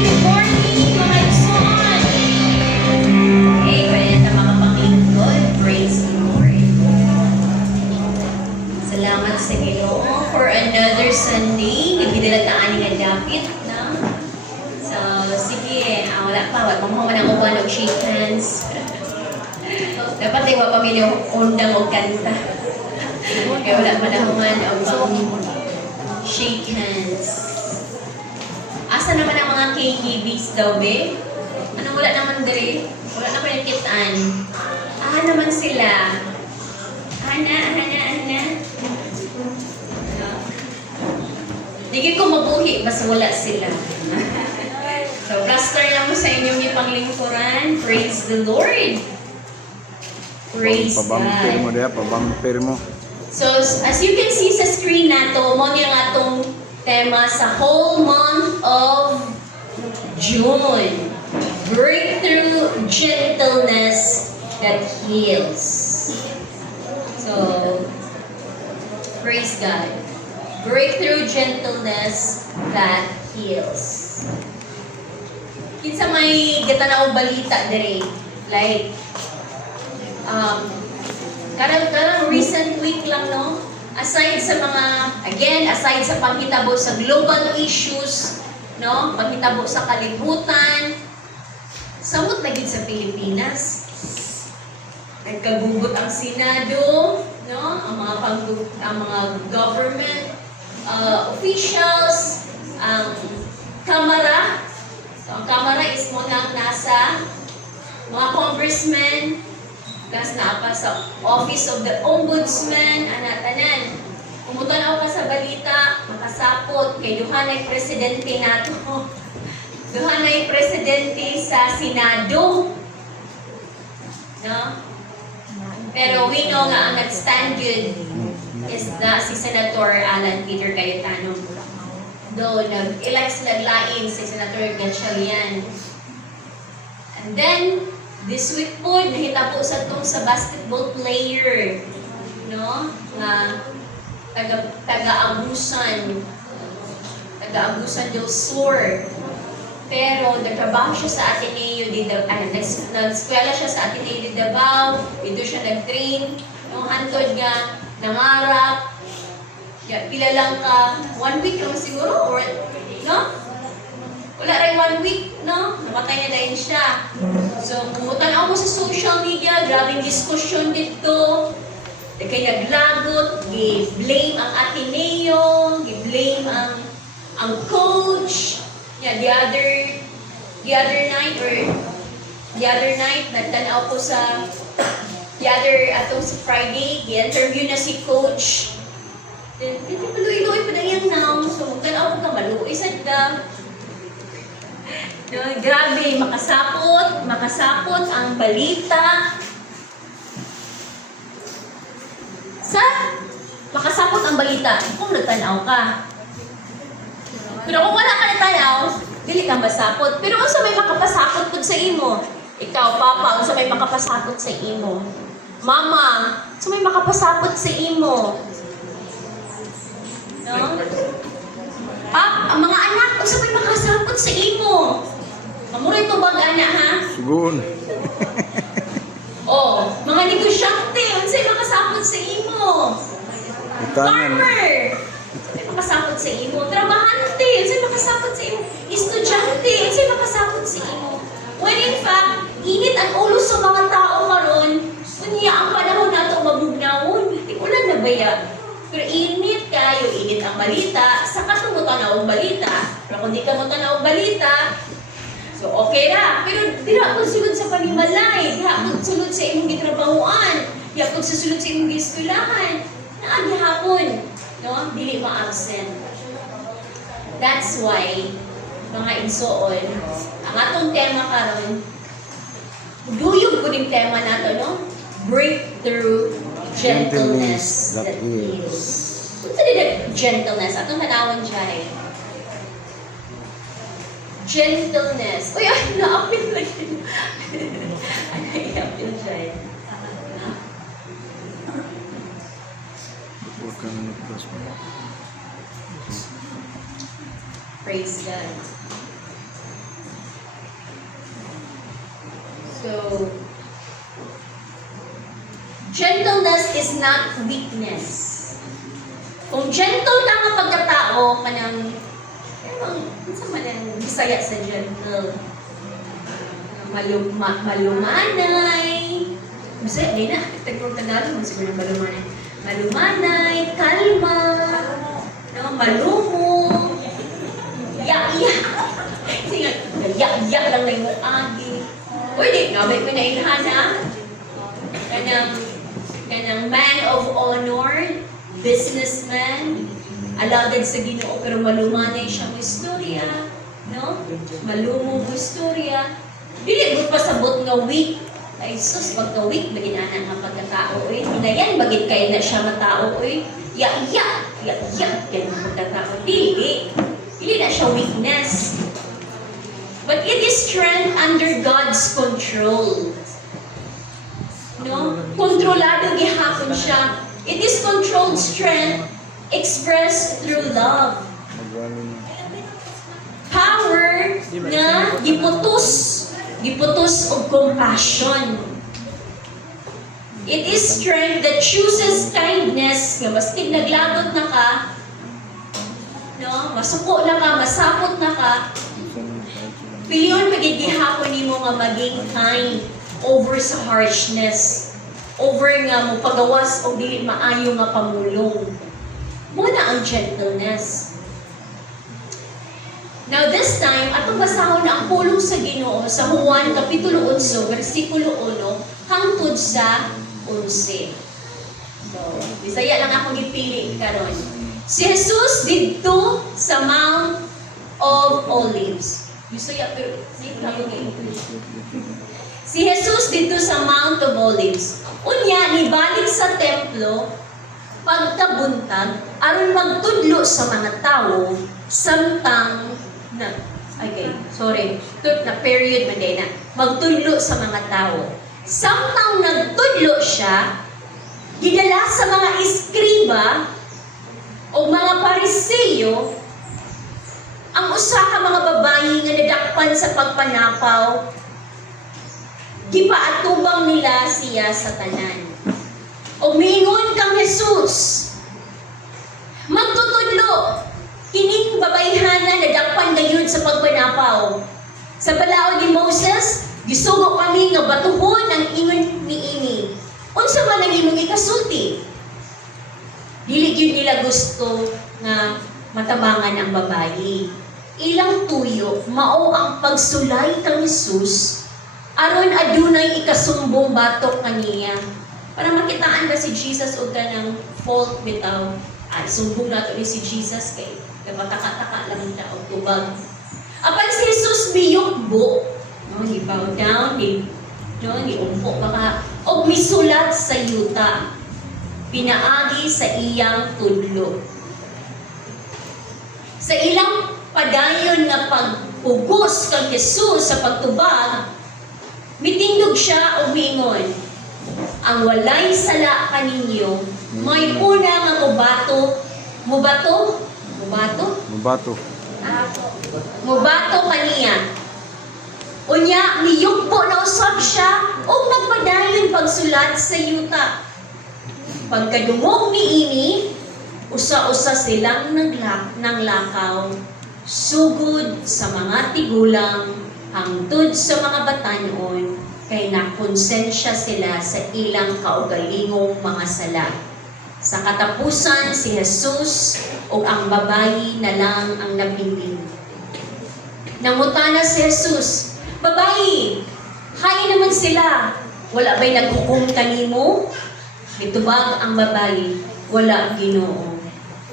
good morning, mga Luzon. Okay, pwede na makapaglingkod. Praise the Lord. Salamat sa Ginoo for another Sunday. Nagdidalataan nga dapit na. So, sige, wala pa. Wala pang mga nakuha ng shake hands. Dapat ay wala pamilya undang o kanta. Kaya wala pa nakuha ng shake hands. Asa naman ang mga KKBs daw, be? Anong wala naman dere? Wala naman yung kitaan. Naman sila. Ana. Digit ko mabuhi, basta wala sila. So, plaster lang mo sa inyong ipanglingkuran. Praise the Lord. Praise Pabamper mo God. diya, pabamper mo. So, as you can see sa screen nato, mo niya nga itong tema sa whole month of June. Breakthrough gentleness that heals. So, praise God. Breakthrough gentleness that heals. Kinsa may gatanaw balita dire, like karang recent week lang, no? Aside sa aside sa paghitabo sa global issues, no? Paghitabo sa kalibutan, samot na gid sa Pilipinas. Nagkagugot ang Senado, no? Ang mga government officials, ang Kamara. So, ang Kamara is mo nang nasa mga congressmen, plus na pa sa Office of the Ombudsman, anatanan. Kumutanaw ka sa balita, makasapot, kay duhanay presidente nato. Duhanay presidente sa Senado. No? Pero we know nga ang nag-stand yun is si Senator Alan Peter Cayetano. Though nag-elect sila laing si Senator Gatchalian. And then, this week po, nahita po sa basketball player, no? Nga taga-abusan del Sur. Pero nagtrabaho siya sa Ateneo de Davao, nag-eskwela siya sa Ateneo de Davao, dito siya nag-train, yung hantod nga, nangarap, pila lang ka, 1 week lang siguro, or, no? Wala rin 1 week, no? Namatay na dahil siya. So, kumutan ako sa social media, grabing diskusyon dito. Kaya naglagot, i-blame ang Ateneo, i-blame ang coach. Yeah, the other night, nagtanaw ko sa, atong sa Friday, i-interview na si coach. Then, paluloy pa na yan now. So, magtanaw ko ka, maluoy sa da. No, grabe, makasapot ang balita. Makasapot ang balita kung nagtanaw ka. Pero kung wala ka nagtanaw, dili ka masapot. Pero kung sa may makapasakot po sa imo, ikaw, Papa, kung sa may makapasakot sa imo, Mama, sa may makapasakot sa imo, no? Ang mga anak, kung sa may makasapot sa imo, mamuray to bag anak, ha? Sugun. Mga negosyante, unsay makasapot sa imo? Farmer, unsay makasapot sa imo? Trabahante, unsay makasapot sa imo? Estudyante, unsay makasapot sa imo? When in fact, init ang ulo sa mga tao karon, unya ang panahon nato mabugnawon, di ko lang nabaya. Pero init ang balita, sa katumutan na og balita. Pero kung di ka mo tanaw og balita, so okay ra. Pero dira ko sulod sa panimalay, dira ko sulod sa imong gitrabahoan, dira ko sulod sa imong gieskulahan. Naa gihapon, no? Dili ma-absent. That's why mga igsoon, ang atong tema karon, duyog ko ning tema nato, no? Breakthrough gentleness that heals. Unsa di gentleness? Atong tanawon dyan. Gentleness. Uy, naapil na yun. Naapil dyan. Huwag ka na nag-press mo. Praise God. So, gentleness is not weakness. Kung gentle ka nga pagkatao, kanang, sa manang Bisaya sa gentle, malumanay, Bisaya, di na, tagpong Tagalog, siguro malumanay, malumanay, kalma, no, malumo, yak-yak. Sige, yak-yak lang na yung agi. Pwede, gabay ko na ilhana. Kanang man of honor, businessman, alagad sa Ginoo, pero malumanay siya mo istorya, no? Malumo mo istorya. Dili mo pasabot nga weak. Ay sus, pagka weak, bagin ana nga pagkatao, eh. Hinayan, bagit kayo na siya matao, eh. Yak-yak, kaya nga pagkatao. Dili na siya weakness. But it is strength under God's control. No? Kontrolado gihapon siya. It is controlled strength expressed through love. Power na giputos og compassion. It is strength that chooses kindness, nga maski naglagot na ka, no? Masuko na ka, masapot na ka, piliyon pagigihapon nimo nga maging kind over sa harshness, over nga mo pagawas o dili maayo nga pamulong. Muna ang gentleness. Now this time, atong basahon ang pulong sa Ginoo sa Juan Kapitulo 11, versikulo 1, hangtod sa 11. So, Bisaya lang akong gipili karon. Si Jesus didto sa Mount of Olives. Bisaya pero si Jesus dito sa Mount of Olives. Unya, nibalik sa templo, pagkabuntag, aron magtudlo sa mga tao, samtang na, period na magtudlo sa mga tao. Samtang nagtudlo siya, gidala sa mga iskriba o mga pariseyo ang usa ka mga babayi nga nadakpan sa pagpanapaw, gipaatubang nila siya sa tanan. O miingon kang Jesus, magtutudlo, kining babayhana nadakpan gayud sa pagpanapaw. Sa balaod ni Moses, gisugo kami nga batuhon ang ingon niini. Unsa man ang imong ikasulti? Dili gyud nila gusto nga matabangan ang babayi. Ilang tuyo, mao ang pagsulay kang Jesus, aron adunay ikasumbong batok kaniya. Para makitaan ba si Jesus o ng fault bitaw? Sumbong nato ni si Jesus kay kapataka-taka lang na o tubag. Apan si Jesus miyukbo, no, he bow down, he umpo baka, o misulat sa yuta, pinaagi sa iyang tudlo. Sa ilang padayon nga pagpugos kang Jesus sa pagtubag, mitindog siya o miingon, ang walay sala kaninyo, may una nga mubato kaniya. Unya, miyugpo na usab siya o nagpadayon pagsulat sa yuta. Pagkadungog niini, usa-usa silang nanglakaw, sugod sa mga tigulang, hangtod sa mga batanon, kay nakonsensya sila sa ilang kaugalingong mga sala. Sa katapusan, si Jesus o ang babayi na lang ang napiling. Nangutana si Jesus, babayi, hay naman sila. Wala ba'y naghukom kanimo? Mitubag ang babayi, wala Ginoo.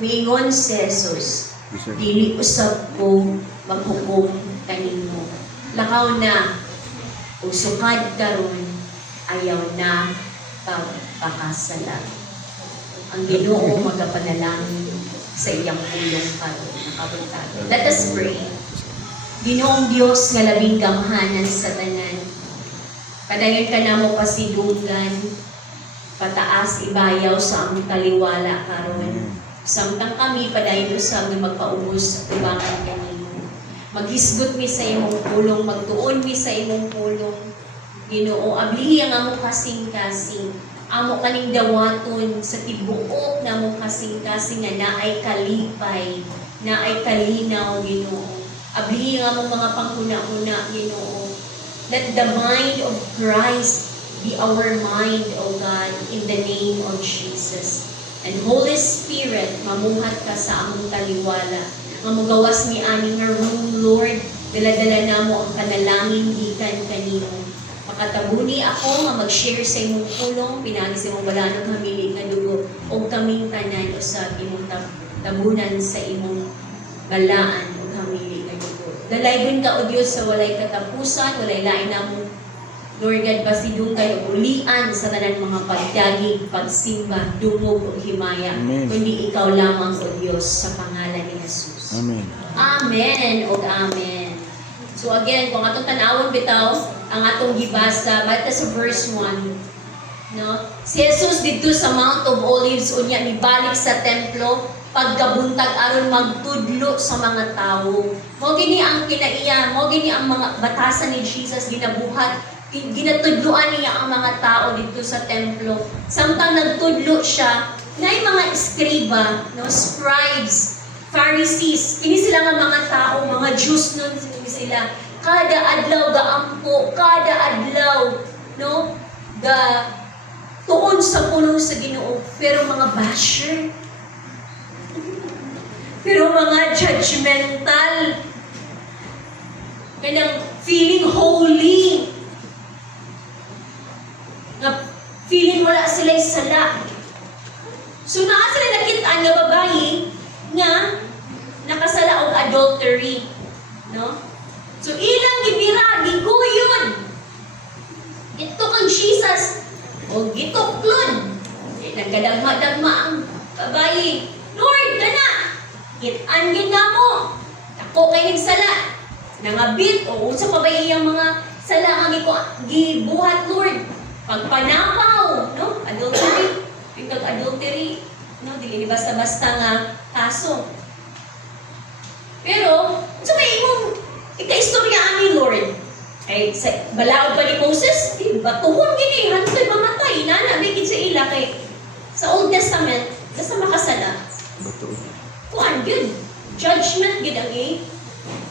Miingon si Jesus, dili usab ko maghukom kanimo. Lakaw na, usukad karon, ayaw na pagpakasala. Ang Ginoo magapanalangin sa iyang pulong karon nakabuntag. Let us pray. Ginoong Dios nga labing gamhanan sa tanan. Padayon ka namo pasidunggan, pataas ibayaw sa among taliwala karon. Samtang kami padayon usab nga magpaubos sa tubangan kanimo. Maghisgot mi sa imong pulong, magtuon mi sa imong pulong. Ginoo, ablihi ang amo kasing-kasing. Amo kaning dawaton sa tibuok na mo kasing-kasing nga naay kalipay, naay kalinaw, Ginoo. Ablihi ang among mga panghuna-huna, Ginoo. Let the mind of Christ be our mind, O God, in the name of Jesus. And Holy Spirit, mamuhat ka sa among taliwala. Nga mugawas ni aming nga room, Lord, dala-dala na mo ang panalangin gikan kanino. Makatabuni ako nga mag-share sa imong pulong, pinagi sa imong wala ng hamili nga dugo, o kaming tanan o sa imong tabunan sa imong balaan o hamili nga dugo. Dalaygon ka, O Diyos, sa walay katapusan, walay lain na mo, Lord God, pasidungkay o ulian sa tanan mga pagdagig, pagsimba, dungog o himaya. Amen. Kundi ikaw lamang, O Diyos, sa pangalan ni Jesus. Amen. Amen o amen. So again, kung atong tanawon bitaw, ang atong gibasa, bata sa verse 1, no? Si Jesus dito sa Mount of Olives, unya nibalik sa templo, pagkabuntag aron magtudlo sa mga tawo. Mo gini ang kinaiya, mo gini ang mga batasan ni Jesus ginabuhat, ginatudloan niya ang mga tao dito sa templo. Samtang nagtudlo siya, nay mga eskriba, no, scribes, Pharisees, kini sila nga mga tao, mga Jews nun sila. Kada adlaw gaampo, kada adlaw, no, ga tuon sa pulong sa Ginoo, pero mga basher, pero mga judgmental, kanang feeling holy, nga feeling wala sila'y sala. So naa sila nakitaan nga babae nga nakasala og adultery, no? So ilang gibira, giguyon. Ito kang Jesus, o gituklon. Nagkadagma-dagma ang babae. Lord, kana! Git-angin na mo. Ako kay nagsala. Nangabit, o unsa pa ba iyang mga sala nga gibuhat, Lord? Pagpanapaw, no? Adultery. Pingkag adultery, no? Dili basta-basta nga kaso. Pero, unsa may imong ika-istoryaan ni Lord? Ay, sa balaod pa ni Moses, batuhon gini, hantoy mamatay, nanabigid sa ila kay sa Old Testament, basta makasala. Bato. Kuan yun, judgment gid ang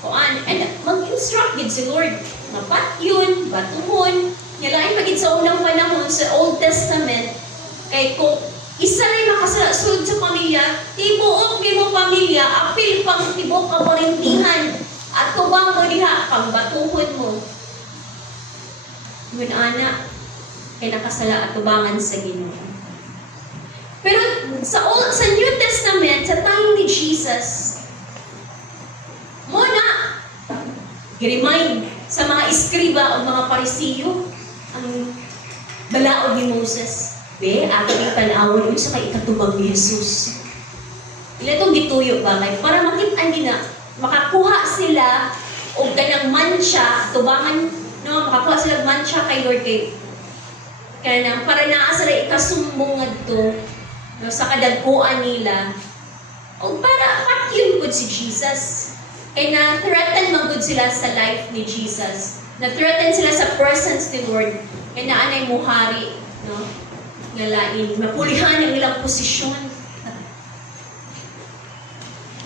kuan, and mag-instruct gid si Lord. Mapat yun, batuhon, nilain magid sa unang panahon sa Old Testament, kay kung isa rin makasala sulod sa pamilya, tibuok di mo pamilya, apil pang tibok kaparintihan, at tubang mo diha, pangbatuhon mo. Yun ana, kay nakasala at tubangan sa Ginoo. Pero sa New Testament, sa time ni Jesus, mo na, i-remind sa mga iskriba o mga parisiyo, ang balaod ni Moses. Be, aking tanawon yun sa kay ikatubang ni Jesus. Ila itong gituyo ba? Para makita nila, makakuha sila o ganang mancha, tubangan, no, makakuha sila mancha kay Lord kay kanang para naa sila ikasumbong to, no, sa kadagkuan nila. O para makyun po si Jesus. Kaya na-threaten magod sila sa life ni Jesus. Na-threaten sila sa presence ni Lord. Kaya naanay muhari, no? Ngalain, mapulihan ang ilang posisyon.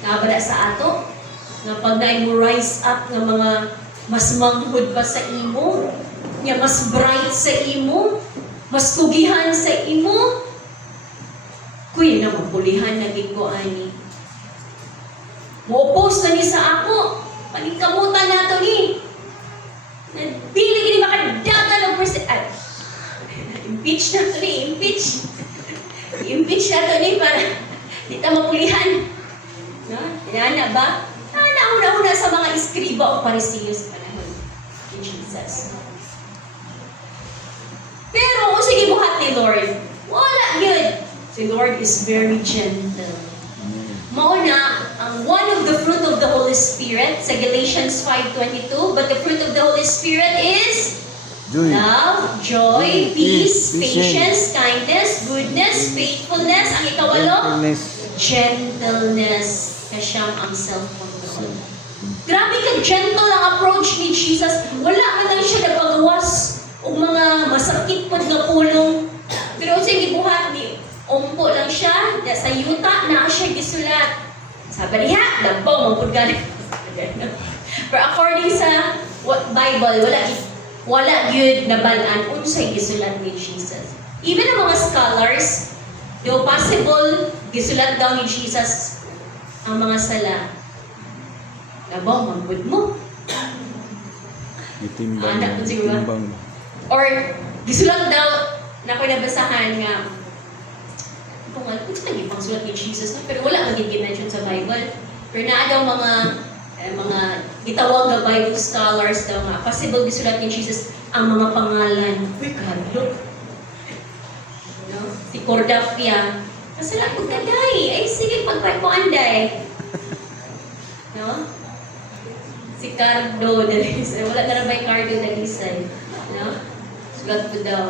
Nabala sa ato, nga pag mo rise up ng mga mas manghud pa sa imo, nga mas bright sa imo, mas kugihan sa imo, kuya na mapulihan na ko ani. Mo-oppose na ni sa ako, paningkamutan nato ni. Dili gini makadagan ng impeach na to ni, impeach. Impeach na to ni para di ta mapulihan. No? Tinana ba? Nauna-una sa mga iskriba o parisiyo sa panahon ni Jesus. Pero kung sige buhat ni Lord, wala yun. Si Lord is very gentle. Mauna, ang one of the fruit of the Holy Spirit sa Galatians 5:22, but the fruit of the Holy Spirit is Joy. love, joy, peace, patience, kindness, goodness, faithfulness. Ang ikawalo, gentleness. Kasyang ang self-control. Grabe ka gentle ang approach ni Jesus. Wala man lang siya nagpagawas o gisulat. Sabi niya, labaw, mangkod gani. Pero according sa Bible, wala gyud nabalaan unsay gisulat ni Jesus. Even ang mga scholars, do possible gisulat daw ni Jesus ang mga sala. Labaw, mangkod mo. Itimbang. Anak ko siguro. Itimbang. Or gisulat daw na ko nabasahan nga kung ano, kung saan yung pangsulat ni Jesus na, pero wala maging mention sa Bible. Pero naa daw mga gitawag na Bible scholars daw nga, possible gisulat ni Jesus ang mga pangalan. Uy, kadlok. No? Si Cordafia. Kasi lang pagkaday. Ay, sige, pagpagpuanday. No? Si Cardo Dalisay. Wala na rin Cardo Dalisay. No? Sulat ko daw.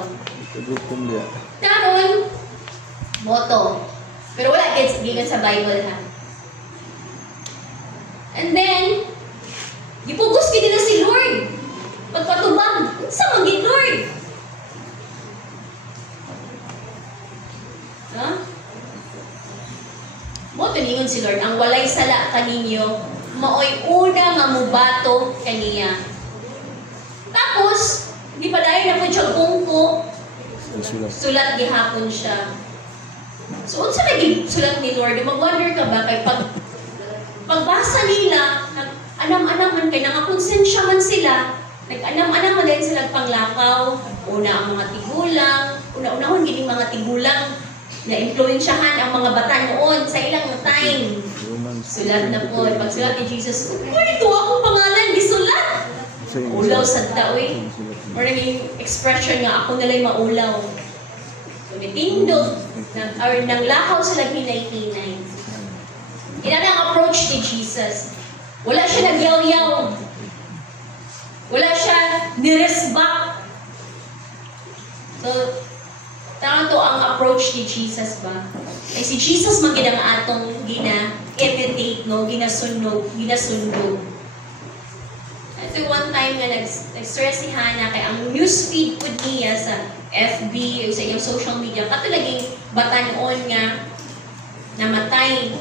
Kagutom dia. Karon, moto. Pero wala gigan sa Bible ha. And then, gipugos gid na si Lord. Pagpatubag, sa maging Lord. Ha? Moto ningon si Lord, ang walay sala kaninyo, maoy una nga mubato kaniya. Tapos, di pa dahil na po siya kungko, Sulat. sulat gihapon siya. So, unsa lagi sulat ni Lord? Mag-wonder ka ba kay pagbasa nila, nag-anam-anam man kay nangakonsensya man sila, nag-anam-anam man din sila panglakaw, una ang mga tigulang, una-unahon gini mga tigulang na impluwensyahan ang mga bata noon sa ilang time. Romans. Sulat na po, pagsulat ni Jesus, ito akong pangalan, gisulat! Ulaw sa taoy. Or naging expression nga, ako nala'y maulaw. So, nitindog, nang lakaw sila hinay-hinay. Yan ang approach ni Jesus. Wala siya nagyaw-yaw. Wala siya niresbak. So, tama to ang approach ni Jesus ba? Ay si Jesus man gid ang atong gina-imitate, no? Ginasunog. So one time nga nag-stress si Hannah kay ang newsfeed po niya sa FB o sa iyang social media katulaging batanon nga namatay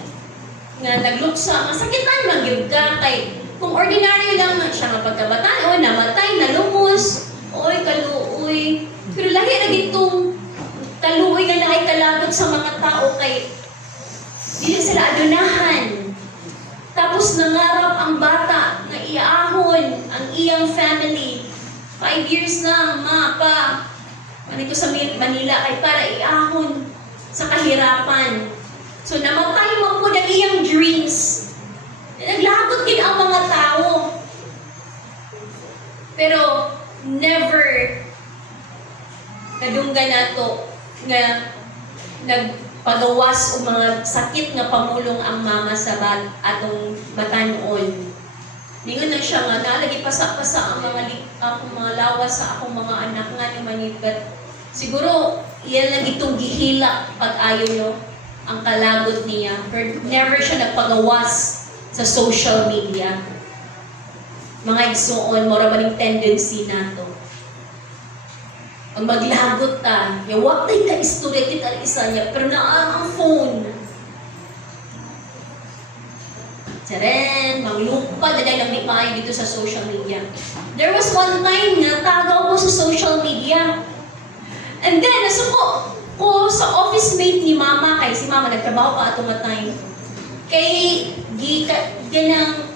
nga nagluksa nga sakitan man gyud ka kay kung ordinaryo lang man siya nga pagkabataon namatay nalumos oy kaluoy pero lahi na gitong kaluoy nga naay kalabot sa mga tao kay dili sila adunahan. Tapos nangarap ang bata na iahon ang iyang family. 5 years na, ma, pa. Manito sa Manila ay para iahon sa kahirapan. So namatay mo po ng iyang dreams. Naglagot din ang mga tao. Pero never kadunggan nato nga nagpagawas o mga sakit nga pamulong ang mama sa atong batanon. Ningon na siya nga nalagi pasa-pasa ang akong mga lawas sa akong mga anak nga ni manigat. Siguro iyan lang itong gihila pag-ayo no ang kalagot niya. Pero never siya nagpagawas sa social media. Mga igsuon, mora maning tendency nato. Ang maglagot ta, yawak tayo ka istorya kita isa niya, pero na ang phone. Tsaren, manglupad na dahil ang maay dito sa social media. There was one time nga, tagaw ko sa social media. And then, nasuko ko sa office mate ni mama, kay si mama nagtrabaho pa atong time. Kay,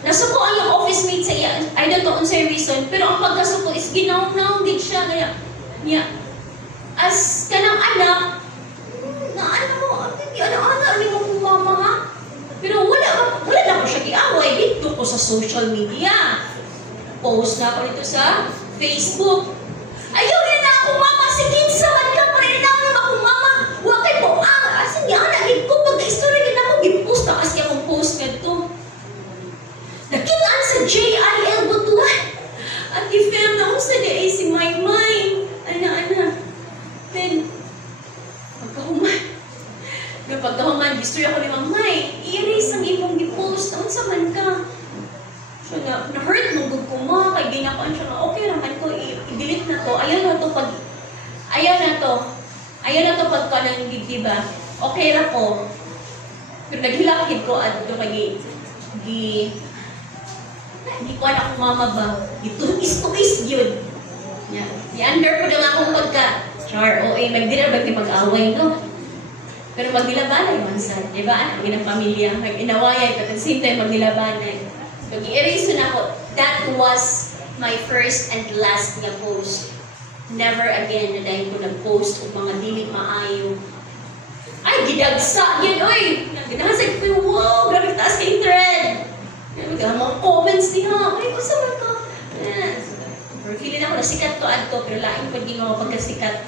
nasuko ang yung office mate sa iya, I don't know unsay reason, pero ang pagkasuko is ginaw-naw din siya, kaya, niya, as kanang anak, na ano mo, ano mo kung mama ha? Pero wala na ko siya giaway dito ko sa social media. Post na ako dito sa Facebook. Ayaw rin na ako mama, sige sa man ka pa rin na ako mama. Huwag kayo po, asin niya, naging ko, pag-story din ako, gipost na kasi akong post nga ito. Nakitaan sa JIL Butuan. At i-film na ako sa day si Maymay. Ana. Then, pagkahuman, gusto ako ni Mamay, i-erase ang imong gipost, naman sa man ka. So, na-hurt mo gud ko mo, kay ginakuan siya nga, okay naman ko, i-delete na to, ayaw na to pagka nang diba, okay ra ko. Pero naghilakid ko at ito hindi ko anak ko mama ba. Ito is yun. Yeah. I-under ko lang akong char, magdila ba kayo mag-away, no? Pero magdilabanay man sa, di ba? Anak, ng pamilya, mag-inawayay, but at the same time, magdilabanay. So, i-erase na ako. That was my first and last nga post. Never again na dahil ko nag-post o mga dili maayo. Ay, gidagsa yun, oy! Nagdahasag ko yung, wow, grabe taas kayong thread. Mga comments niya, ay, masama ka. Or feeling ako, nasikat ko adto, pero laing pag ginawa pagkasikat.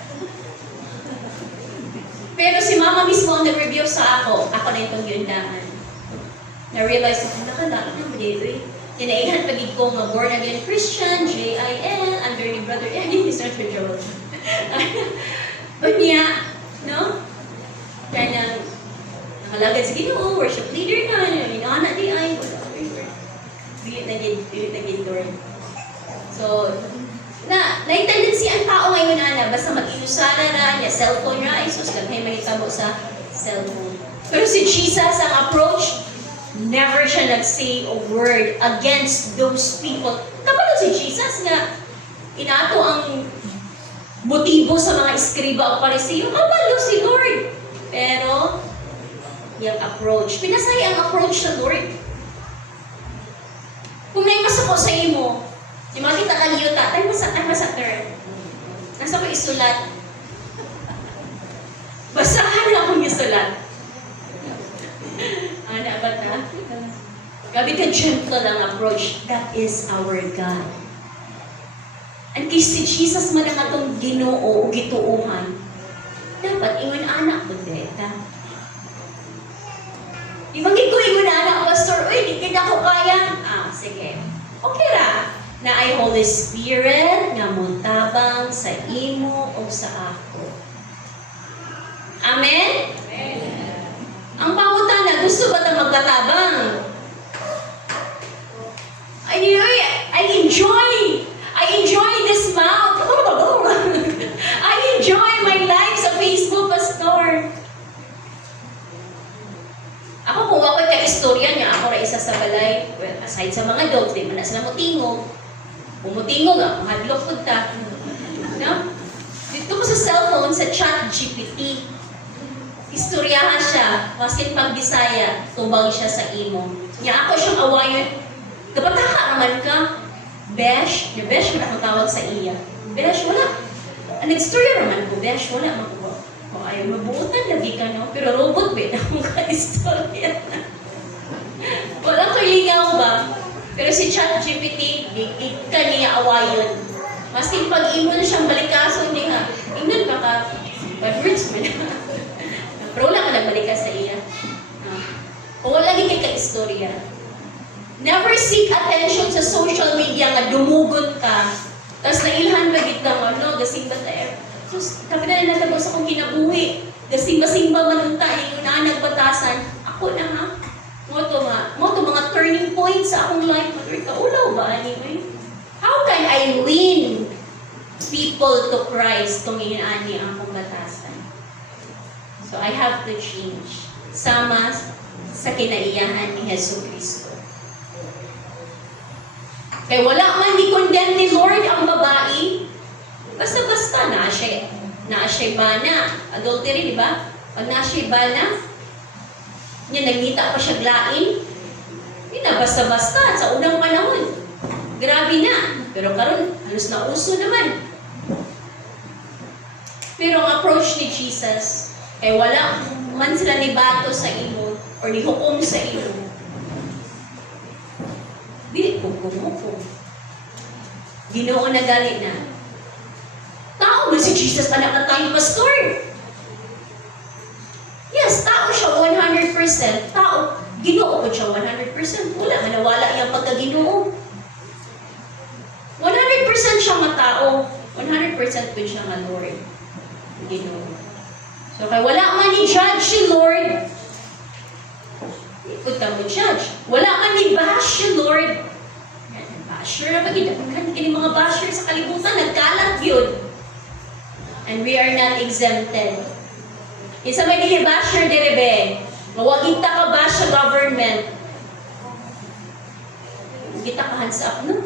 Pero si mama mismo ang nag-review sa ako na itong yundahan. Na-realize ko, nakalala na mo dito eh. Tinaihan pagig ko nga born again Christian, J-I-L, under ni Brother Eddie, Mr. Joel. Unya, no? Kaya nakalagad sa Ginoo, worship leader na, inaanak di ay, bilit na gin Lord. So, na-tendency ang tao ngayon na basta mag-inusara na, niya cellphone na, ay sus, lagay mahitabo sa cellphone. Pero si Jesus, ang approach, never siya nag-say a word against those people. Kapag si Jesus nga, inato ang motibo sa mga eskriba o parisiyo, kabalo si Lord. Pero, yung approach, pinasaya ang approach sa Lord. Kung may masako sa imo, yung mga kita kaliyota, tayo masakter. Nasa ko isulat. Basahan lang akong isulat. Ana ba ta? Gabi ka gentle ang approach. That is our God. And kay si Jesus man ang atong Ginoo o gituuhan, dapat ingon anak ko deta. Ibangin ko ingon anak, Pastor, uy, di kita ko kaya. Sige. Okay ra. Na ay Holy Spirit nga muntabang sa imo o sa ako. Amen? Amen. Ang pangutana, gusto ba ito magkatabang? I enjoy this mouth. I enjoy my life sa Facebook, Pastor. Ako kung ako'y ka-istorya niya, ako ra isa sa balay. Well, aside sa mga dogs, di man na sila mutingog. Umutingog nga, mahadlok po ta. No? Dito ko sa cellphone, sa ChatGPT. Istoryahan siya, maskin pag Bisaya, tubang siya sa imo. Niya ako siyang awayon. Dapat haka naman ka. Besh, yung Besh, wala kang tawag sa iya. Besh, wala. Ang istorya naman ko, Besh, wala man ko. O ayaw, mabuutan lagi ka, no? Pero robot, be, na mong ka-istorya. Wala ko lingaw ba? Pero si ChatGPT, di ka niya awayon. Maskin pag imo na siyang balikaso niya, ingnan ka ka, bad words mo na. Pero wala ka nagbalikas sa iya. Kung wala lagi kay ka-istorya. Never seek attention sa social media nga dumugon ka. Tapos nailhan ba git ka mo, no? Gasing ba tayo? So, kapag na natapos akong kinabuhi. Gasing-basing ba manunta, yung nagbatasan. Ako na ha? Moto mga turning points sa akong life. Kaulaw ba? Anyway? How can I win people to Christ kung inaani ang akong batasan? So I have to change. Sama sa kinaiyahan ni Jesu Cristo. Kaya wala man ni-condemn ni Lord ang babae. Basta-basta na siya bana. Adultery, di ba? Pag na siya bana, niya nagkita pa siya glain. Hindi na basta-basta sa unang panahon. Grabe na. Pero karon halos na uso naman. Pero ang approach ni Jesus, ay wala man sila ni bato sa imo or ni hukom sa imo. Dili ko kumukom. Ginoo na gali na. Tao ba si Jesus anak na tayong pastor? Yes, tao siya 100%. Tao, Ginoo ko siya 100%. Wala, manawala yung pagka-Ginoo. 100% siya matao. 100% po siya nga Lord. Ginoo. So, kaya wala man ni judge si Lord. Ikot ka mo judge. Wala man ni bash si Lord. Basher na pag-inapagan. Kini mga basher sa kalibutan, nagkalat yun. And we are not exempted. Isa may nili-basher direbe. Mawaging ta ka ba sa government? Kita ka hands up, no?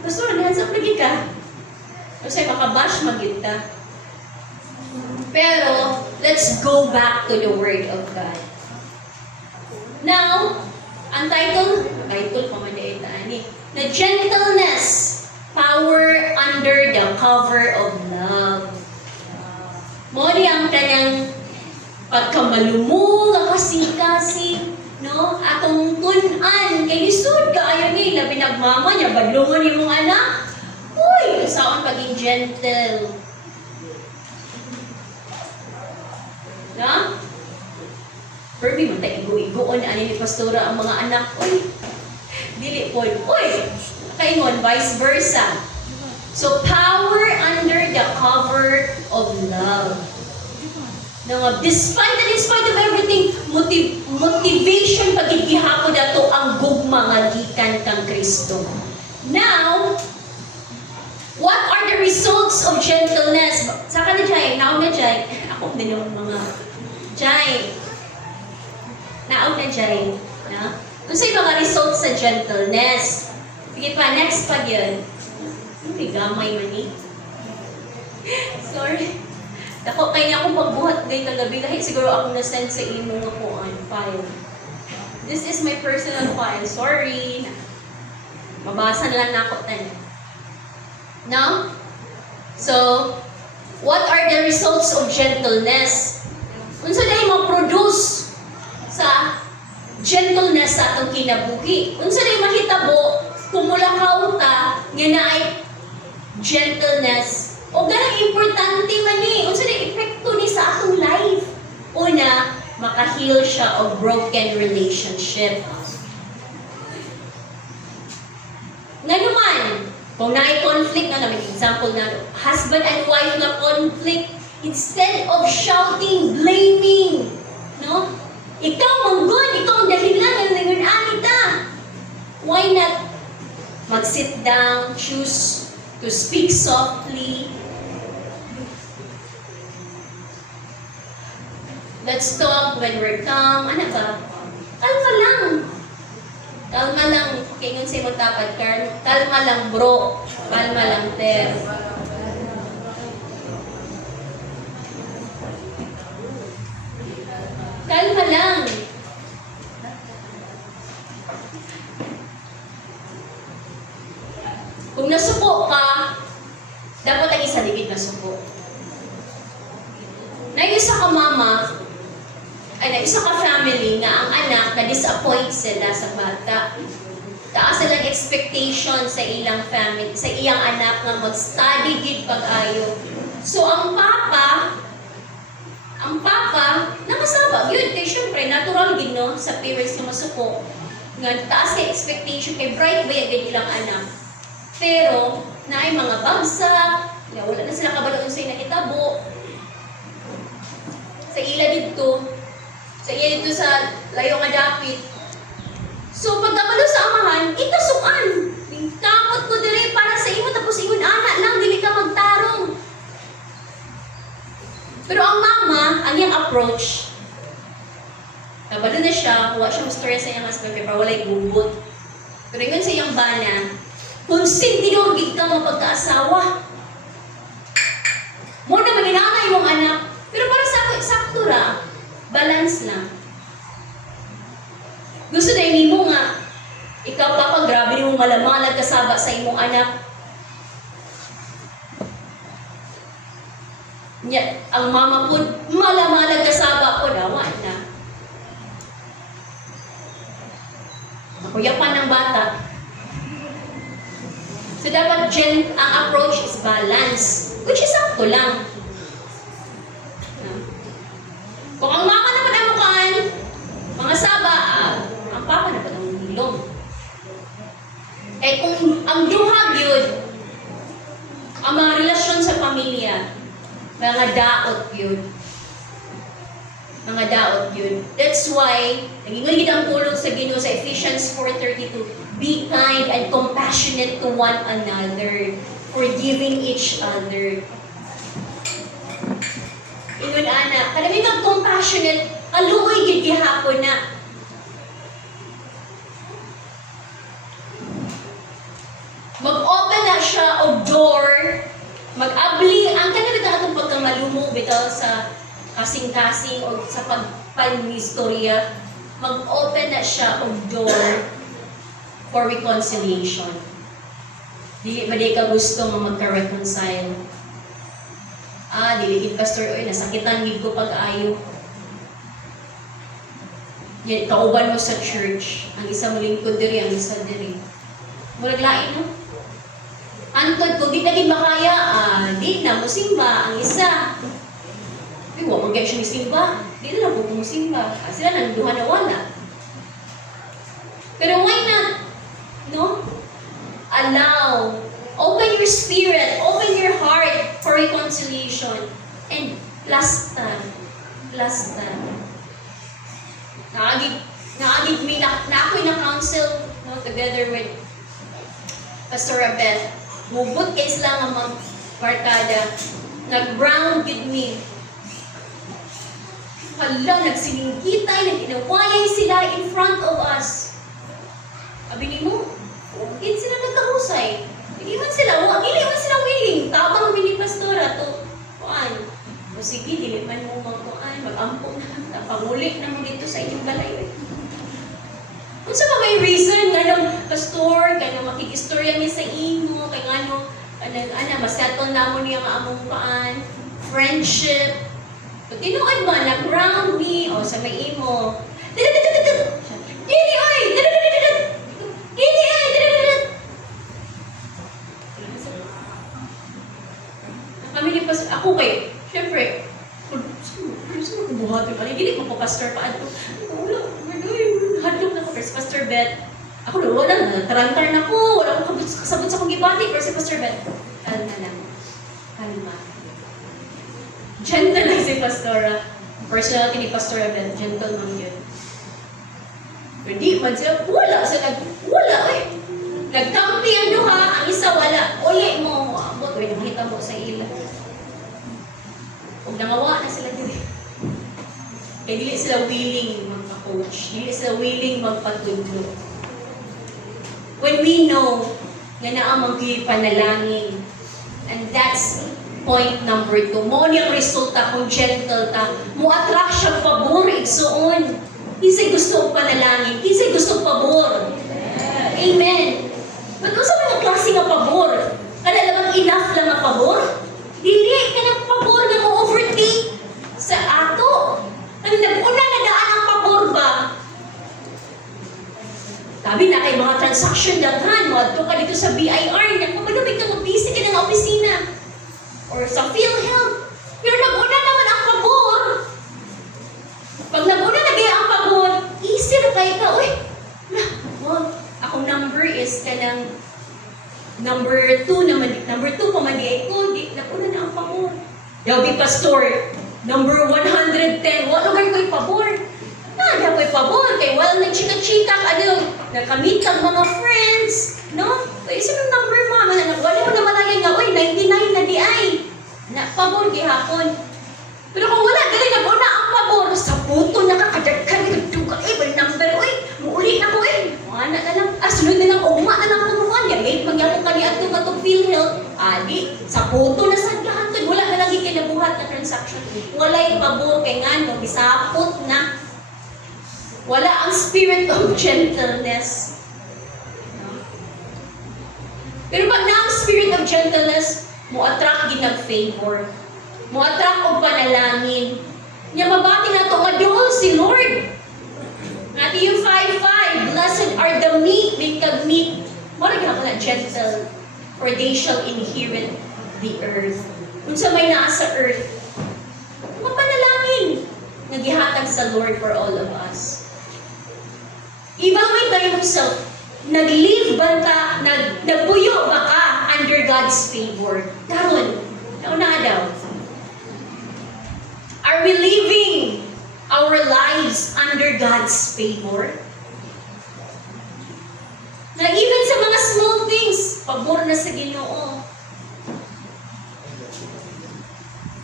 Pastor, hands up lagi ka. Kasi makabash magita. Pero, let's go back to the Word of God. Now, ang title pa man ni, na gentleness, power under the cover of love. Mo ang kanyang pagkamalumo, kasing-kasing, no? Atong tunan, kay lisod ka, ayaw niya, labi nagmama niya, badlungan niya mong anak. Uy, saan paging gentle. Na? Permi man tayo igo-igoon ani ni pastora ang mga anak. Uy, dili po. Uy, kaingon, vice versa. So, power under the cover of love. Now, despite and in spite of everything, motivation pagigihapon dato ang gugma nga gikan kang Kristo. Now, what are the results of gentleness? Saka na Jai, naon na Jai. Ako din yung mga Jai. Naon na Jai. Na? Kung sa'yo mga results sa gentleness. Sige pa, next pa yun. May gamay man eh. Sorry. Dako, kaya niya akong pagbuhat ngayon kagabi. Dahil siguro akong nasend sa imo nga po file. This is my personal file. Sorry. Mabasa na lang na ako tan. No? So, what are the results of gentleness? Unsa dahil ma-produce sa gentleness sa atong kinabuhi? Unsa dahil mahitabo kung mulakaw ta nga naay gentleness? O ganang importante man ni, unsa dahil epekto ni sa atong life? Una, maka-heal siya of broken relationship. Nga naman, kung naay conflict na namin, example na husband and wife na conflict, instead of shouting, blaming, no? Ikaw manggod, ikaw ang dahilan ng nangunani ta. Why not mag-sit down, choose to speak softly? Let's talk when we're calm. Ano ba? Kalma lang. Kalma lang. Kaya yun sa'yo magtapad, kalma lang bro. Kalma lang ter. Kalma lang. Kung nasuko ka, dapat ang isa ligid na suko. Na isa ka mama, ay na isa ka family nga ang anak na-disappoint sila sa bata. Taas silang expectation sa ilang family, sa iyang anak nga mag-study gid pag-ayo. So ang papa, nakasabag yun. Kaya syempre, natural gid no, sa parents na masuko. Nga taas kay expectation, kay bright way agad ilang anak. Pero, naay mga bagsak, wala na sila kabalo sa nakitabo. Sa ila dito, sa layo nga dapit. So, pagkabalo sa amahan, ikasukan. Takot ko dire para sa imo, tapos ingon anak lang, dili ka magtarong. Pero ang mama, ang iyang approach, kabalo na siya, huwa siya mastorya sa iyang husband, pero walay gubot. Pero ingon sa iyang bana, kung sintinugig ka mga pagkaasawa, mo na maginanay mong anak, pero para sa ako, eksakto ra, balance lang. Gusto na hindi mo nga, ikaw papa, grabe mong malamalag kasaba sa imong anak. Ang mama po, malamalag kasaba ko, nawa na. Nakuyapan ng bata. So dapat ang approach is balance, which is sakto lang. Kung ang mama naman ang mukaan, mga saba, ang papa naman ang hilong. Eh kung ang duhag yun, ang mga relasyon sa pamilya, mga daot yun. Mga daot yun. That's why, naging ang pulong sa Ginoo sa Ephesians 4:32, be kind and compassionate to one another, forgiving each other. Ingon ana, kanami mag-compassionate, Kaluoy gid gihapon na. Mag-open na siya og door, mag-abli ang kanila atong pagkamalumo bitaw sa kasing-kasing o sa pagpanistorya, mag-open na siya og door for reconciliation. Dili ba di ka gusto nga magka-reconcile? Dili gid pastor, oy nasakitan gid ko pag-ayo. Yan, kauban mo sa church, ang isa mo lingkod diri, ang isa diri. Murag lain, no? Antod, kung di na din makaya, di na mo simba, ang isa. Ay, huwag mag-get siya ni simba. Di na lang po musimba. Sila nang duha na wala. Pero why not? No? Allow. Open your spirit. Open your heart for reconciliation. And last time. Naagig me na ako'y na-counsel no, together with Pastor Abel. Mubot kay sila nga mag-barkada. Nag-ground with me. Hala, nagsiningkitay, nag-inawayay sila in front of us. Sabi mo, bakit sila nagkahusay? Hindi man sila willing. Tabang mo ni Pastora to, kuan. O sige, dili man mo magkuan, mag-ampong na, pangulik na mo dito sa inyong balay. Kung sa ba may reason nga nung pastor, kaya makikistorya niya sa imo, kaya nga no, masettle na mo niya nga among paan, friendship. Pag tinuod ba, nag-ground me, o sa may imo, Gini, oy! Gini, oy! Kami ni Pastor, ako kayo, syempre, sino buhatin ka? Gini, magpapastor pa ato. Wala, hadlok na ko, pero si Pastor Beth, ako na, wala na, tarantar na ko, wala akong kasabot sa kong gibati, pero si Pastor Beth, kalma lang, kalma. Gentle lang si Pastora. Personality ni Pastora Beth, gentle man yun. Hindi man sila, wala eh. Nagkampi ang duha, ang isa wala. Uli mo, abot, wait, makita mo sa ila. Huwag nangawa na sila dito. Kaya dili sila willing magpa-coach. Dili sila willing magpatudlo. When we know nga naamang panalangin, and that's point number 2. Mo niyang resulta kung gentle ta. Mo attract siya pabor, igsoon. Kinsay gusto ang panalangin, kinsay gusto pabor. Amen. Ba't sa mga klase nga pabor? Kada lamang enough lang nga pabor? Dili ka ng pabor na mo-overtake sa ato. Ano nag-una nagaan ang pabor ba? Sabi na kay mga transaction daghan, mo ato ka dito sa BIR, nagpapadumig ka mag-busy ka ng opisina. Or sa PhilHealth. Pero nag-una naman ang pabor. Pag nag-una na gaya ang pabor, easy na kayo ka, uy, akong number is kanang number 2 naman, number 2 pa man di ko, nag-una na ang pabor. Yabi Pastor, number 110, wala lugar ko'y pabor. Di ako'y pabor, kay well, nagchika-chika, nakamit kang mga friends, no? Kaya isa ng number mama, wala mo naman lang nga, uy, 99 na di ay. Pabor gihapon. Pero kung wala, gali nag-una ang pabor, sa puto nakakadagkan, nagduga, may number, uy, muuli na ko, wala na lang. Sunod na lang, ugma na lang kumuhan, late magyapon ka ni Atong atong PhilHealth, di, sa puto na sadlahan to, wala na lang ikinabuhat na transaction. Wala yung pabor, kay nga, no, isapot na. Wala ang spirit of gentleness. Pero pag na ang spirit of gentleness, mo-attract din nag-favor. Mo-attract og panalangin. Nya mabati na ito, maduol si Lord. Matthew 5:5, blessed are the meek, may kag-meek. Marag ako na gentle, for they shall inherit the earth. Kung sa may naa sa earth, mapanalangin. Nagihatag sa Lord for all of us. Evaluate tayo yourself. Nag-live ba ka, nagbuyo ba ka under God's favor? Karon, nauna daw. Are we living our lives under God's favor? Na even sa mga small things, pabor na sa Ginoo.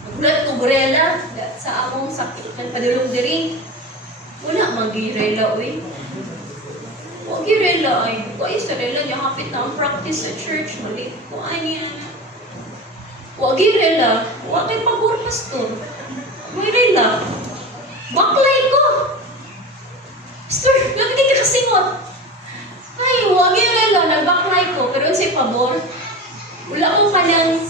Nagulat ko, Burela, sa among sakit, padulong diri. magirela, uy. Huwag girela ay. Kaya sa rela niya, hapit na ang practice sa church. Mali ko, ay niya. Huwag girela. Huwag kay pagor pastor. May rela. Baklay ko. Pastor, bakit di ka kasingot? Ay, huwag girela. Nagbaklay ko. Pero sa'y pabor. Wala ko kanyang.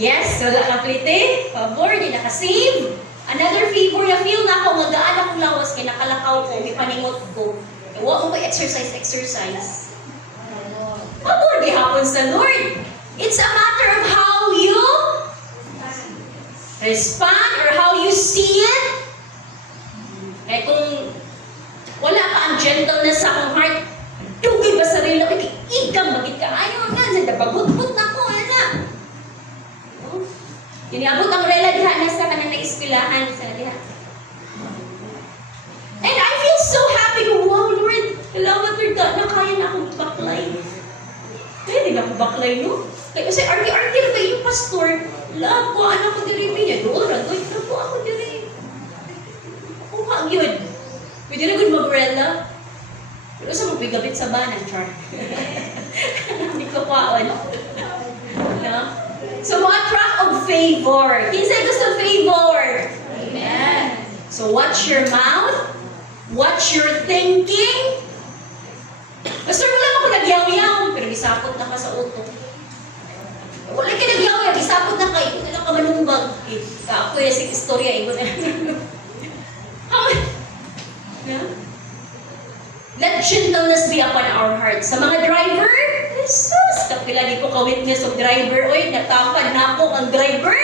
Yes, wala ka plite. Pabor, di nakasave. Another favor na feel na ako, magaan akong lawas, kaya nakalakaw ko, may paningot ko. Huwag ko exercise. Pabor, di hapon sa Lord. It's a matter of how you respond or how you see it. Kaya kung wala ka ang gentleness sa akong heart, dugay ba sarili ko, ikang magit ka, ayaw nga, nabagot-gut na ko, anak. Iniabot ang rela diha na sa kanang naispilahan sa diha. And I feel so happy ko, wow Lord, salamat Lord God, na kaya na akong baklay. Kaya di na ako baklay, no? Kaya kasi arti-arti na ba yung pastor, love ko, anak ko diri niya, doon, ragoy, love ko ako diri. Ako ka, yun. Pwede na good mag-rela. Pero sa magpigabit sa banan, char. Hindi ko paon. No? So, mga track of favor. Kinsay gusto favor? Amen. So, watch your mouth. Watch your thinking. Pastor, wala ako nagyaw-yaw. Pero gisapot na ka sa utok. Wala ka nagyaw-yaw. Gisapot na ka. Ikaw na lang ka manumbag. Ako yung si istorya. Ikaw na lang. Yeah? Let gentleness be upon our hearts. Sa mga driver, Jesus, kapila di ko ka-witness of driver. Oy, natapad na ako ang driver.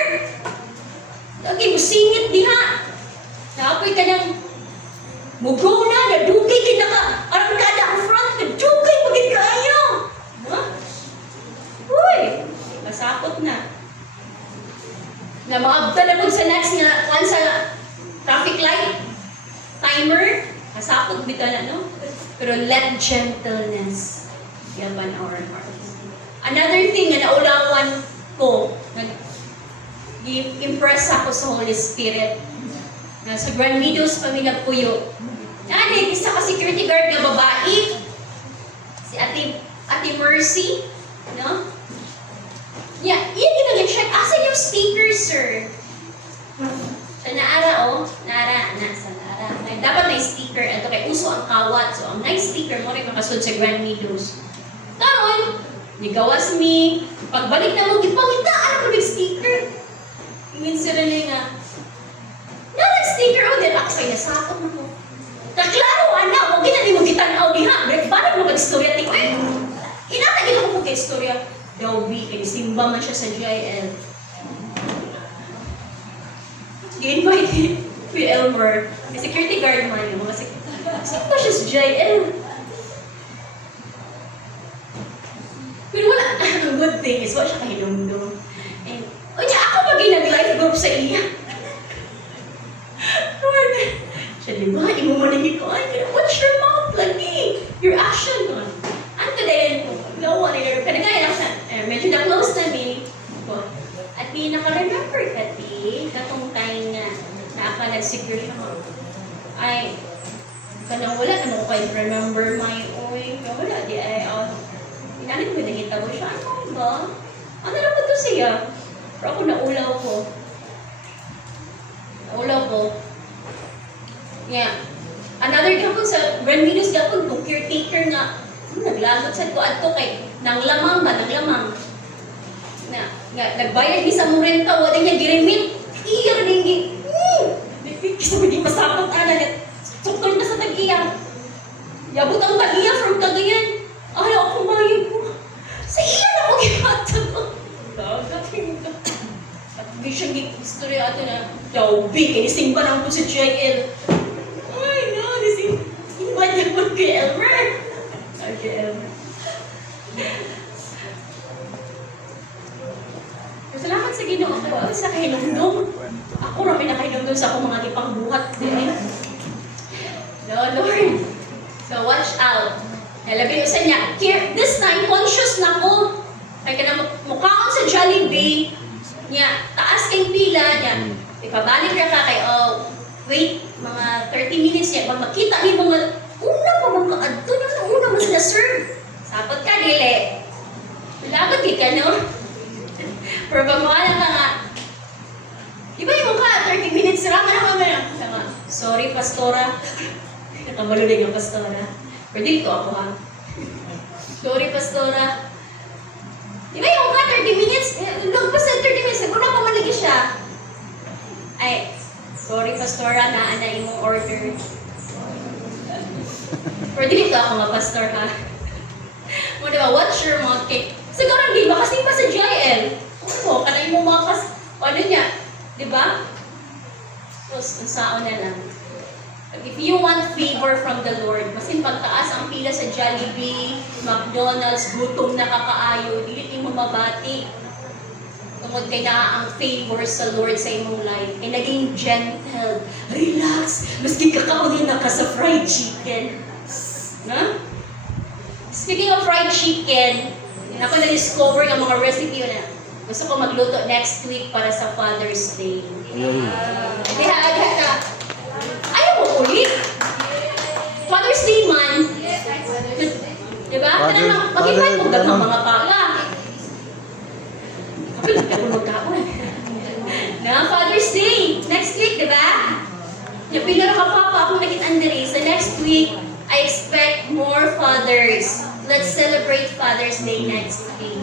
Lagi mo singit diha. Napoy ka ng mugaw na, nadugay ka na ka. Arangkada ang front, nadugay magig ka ayaw. Huh? Uy, masakot na. Na maabta na po sa next nga, once sa traffic light, timer, masakot bita na, no? Pero let gentleness be upon our hearts. Another thing na naulawan ko, nag-impress ako sa Holy Spirit. Na sa Grand Meadows, Pamilya Puyo. Yan, isa ka security guard na babae. Si Ate Mercy. No? Yeah, yun ginag-check. Asan yung speaker, sir? Sa naara, oh. Nasa naara. Dapat may speaker. Ito kay uso ang kawat. So, ang nice speaker mo rin makasod sa Grand Meadows. Karon, nigawas mi. Pagbalik na mo, gipangitaan ako ng speaker. Ingin sila na nga. Nag-sticker o din. Ako kaya nasakot na ko. Kaklaro, anak. Huwag ginali mo gitanaw diha. Balik mo mag-istorya. Inatagin ako mo kay-istorya. Dawbi, kaya simba man siya sa GIL. Gi-invite Kuya Elmer, may security guard man yung mga simba siya sa GIL. Pero wala, ang good thing is, wala siya kahilumdum. And, o niya, ako pag nag-live group sa iya. Lord, siya diba, imo mo na ko, watch your mouth lagi, your action on. And today, no one, kanagaya lang medyo na-close na mi. At di naka-remember ka, di, katong time nga, na nag-secure siya mo. Ay, kanang wala, kanang kayo remember my oy, wala, di ay, inalit ko, nakita ko siya, ano ba? Ano na po to siya? Pero ako naulaw ko. Yeah. Another gapon sa Grand Meadows gapon, kung caretaker nga, naglagot sa ko adto kay nang lamang. Nagbayad ni sa mong renta, wala niya girimit. Iya rin gi. Kasi hindi masakot ana. Tukol na sa tag-iya. Yabot ang tag-iya from Cagayan. Ayaw akong bayad ko. Sa iya na ko gihatag. Dagating ka. At di siya istorya ato na Dawbi, kinisimba lang po sa GIL. Ay no, iba niya po kay Elmer. Okay, Elmer. Salamat sa Ginoo ko. Sa kahinumdum. Ako rami na kahinumdum sa akong mga tipang buhat. No, Lord. So, watch out. Nalabi ko sa niya. This time, conscious na ko. Kaya ka na mukhaon sa Jollibee. Niya, taas kayong pila niya. Ipabalik na ka kay, wait, mga 30 minutes niya, pag makita ni mga, una pa mga kaadto na, una mo sila serve. Sapot ka, dili. Lagot di ka, no? Pero pag mawala ka nga, di ba yung ka, 30 minutes raman ako na. Sorry, pastora. Nakamalunay ang pastora. Pero dito ako, ha? Sorry, pastora. Di ba yung ka, 30 minutes? Lagpas na 30 minutes, naguna pa malagi siya. Ay, sorry, pastora, naanay mong order. Pero dito ako nga, pastor, ha? Mo, diba, what's your mouth cake? Siguro hindi ba? Kasi pa sa GIL. Oo, kanay mo mga ano niya, diba? Tapos, unsao na lang. If you want favor from the Lord, masin pagtaas ang pila sa Jollibee, McDonald's, gutom na kakaayo, dili mo mabati. Tungod kay na ang favor sa Lord sa imong life. Kay naging gentle, relax, maski kakaon na ka sa fried chicken. No? Speaking of fried chicken, ako na-discover yung mga recipe na gusto ko magluto next week para sa Father's Day. Ayaw mo ulit. Father's Day man. Diba? Mag-invite mo daghang mga pala. Kapil ka mo magkaon. Na Father's Day. Next week, diba? Yung pinara ka papa akong naging sa next week, I expect more fathers. Let's celebrate Father's Day next week.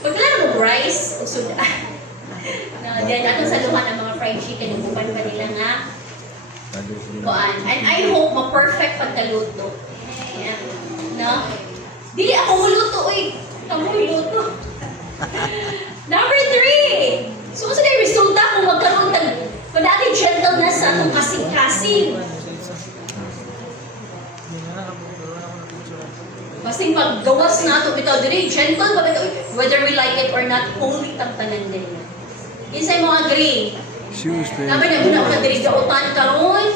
Pagkala mo rice, usod. Diyan natin sa luha ng mga fried chicken, upan pa nila nga. Kuan. And I hope ma-perfect pagkaluto. Yeah. No? Dili ako maluto, eh. Kamoy luto. Number 3. So, sa yung resulta kung magkaroon ng dati gentleness sa itong kasing-kasing. Kasing paggawas na ito, bitaw din, gentle ba ito? Whether we like it or not, holy ang tanan din. Insay mo agree? Shoes, baby. Sabi na, guna ko na diri gautan karon.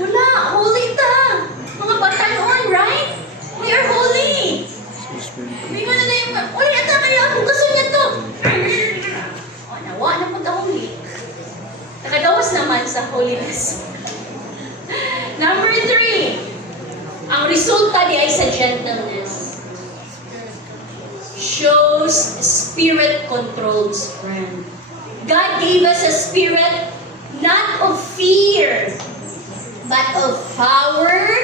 Wala, holy ta. Mga batanon, right? We are holy. Shoes, baby. Hindi mo na na yung, uy, ata kayo, kung gusto niya to. O, nawa na pagka-holy. Nakagawas naman sa holiness. Number 3. Ang resulta di ay sa gentleness. Shows spirit-controlled strength. God gave us a spirit not of fear, but of power,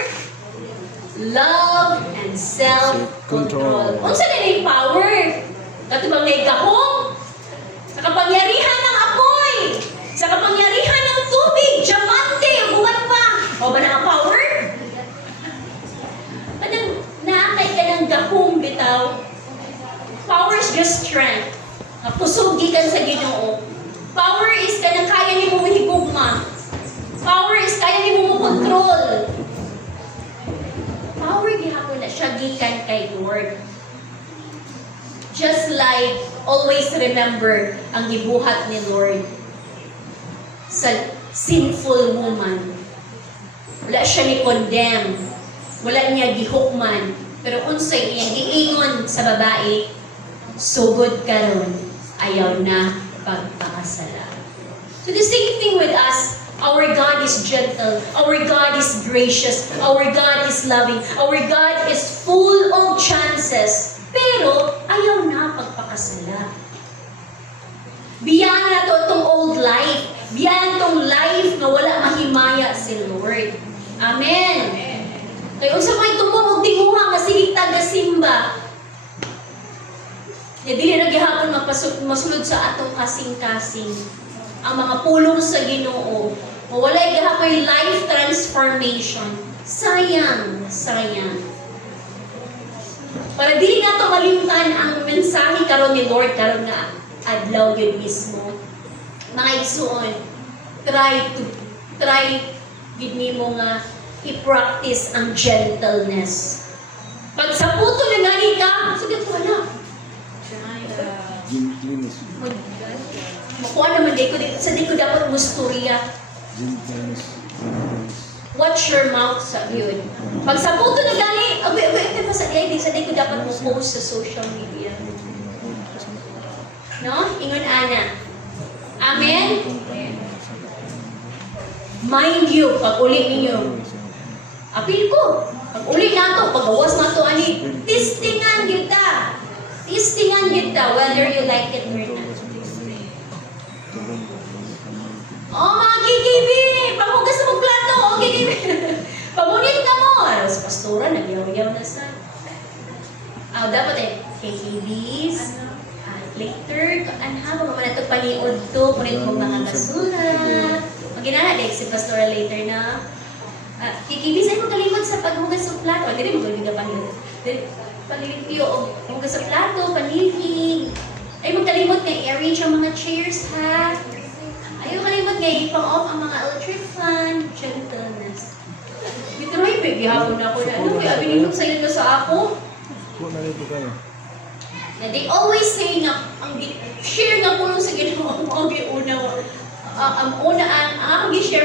love, and self-control. Unsa na yung power? Dato bang naigahong? Sa kapangyarihan ng apoy, sa kapangyarihan ng tubig, diamante, buwan pa. O ba na ang power? Anong naakay ka ng gahong bitaw? Power is just strength. Pusog gikan sa Ginoo. Power is kanang kaya nimo mahigugma. Power is kaya nimo mo control. Power gihapon na siya gikan kay Lord. Just like always remember ang gibuhat ni Lord sa sinful woman. Wala siya ni condemn. Wala niya gihukman. Pero unsay iyang giingon sa babae, sugod karon ayaw na pagpakasala. So the same thing with us. Our God is gentle. Our God is gracious. Our God is loving. Our God is full of chances. Pero ayaw na pagpakasala. Biyan na to itong old life. Biyan itong life na wala mahimaya si Lord. Amen. Kaya unsa may tumong og tinguha nga sige taga-simba. Ya dili na gihapon masulod sa atong kasing-kasing. Ang mga pulong sa Ginoo, walay gihapon life transformation. Sayang, sayang. Para dili nga to malimtan ang mensahe karon ni Lord karon nga adlaw yun mismo. Mga igsuon, try gid nimo nga i-practice ang gentleness. Pag sa puto na gani ka, sige wala. Gentleness. Makuha naman di ko dapat musturya. Gentleness. Watch your mouth sa yun. Pag sa puto na gani, ito pa sa di ko dapat mo post sa social media. No? Ingon ana. Amen? Mind you, pag uli ninyo, apil ko. Pag uli na to, pag awas na to, ani, testingan kita. Testingan kita, whether you like it or not. Oh, mga kikibi! Panghugas na mong plato! Oh, kikibi! Pamunit na mo! Sa pastora, nagyaw-yaw na sa... dapat KKBs. Later, habang naman ito paniod to, punit mo mga basura. Maginala, like si pastora later na... KKBs ay magkalimod sa paghugas ng plato. Hindi rin magaling na paniod. Paglilimpyo o hugas sa plato, panilhig. Ay magkalimod na i-arrange ang mga chairs, ha? Ayaw kalimot nga, ipang-off ang mga electric fan, gentleness. Dito rin, baby, hapon na ako na, ano, may abinigong sa'yo na sa ako. Huwag na rin po kayo. Na they always say na, share nga po sa ginawa, ang giuna, ang akong gi-share,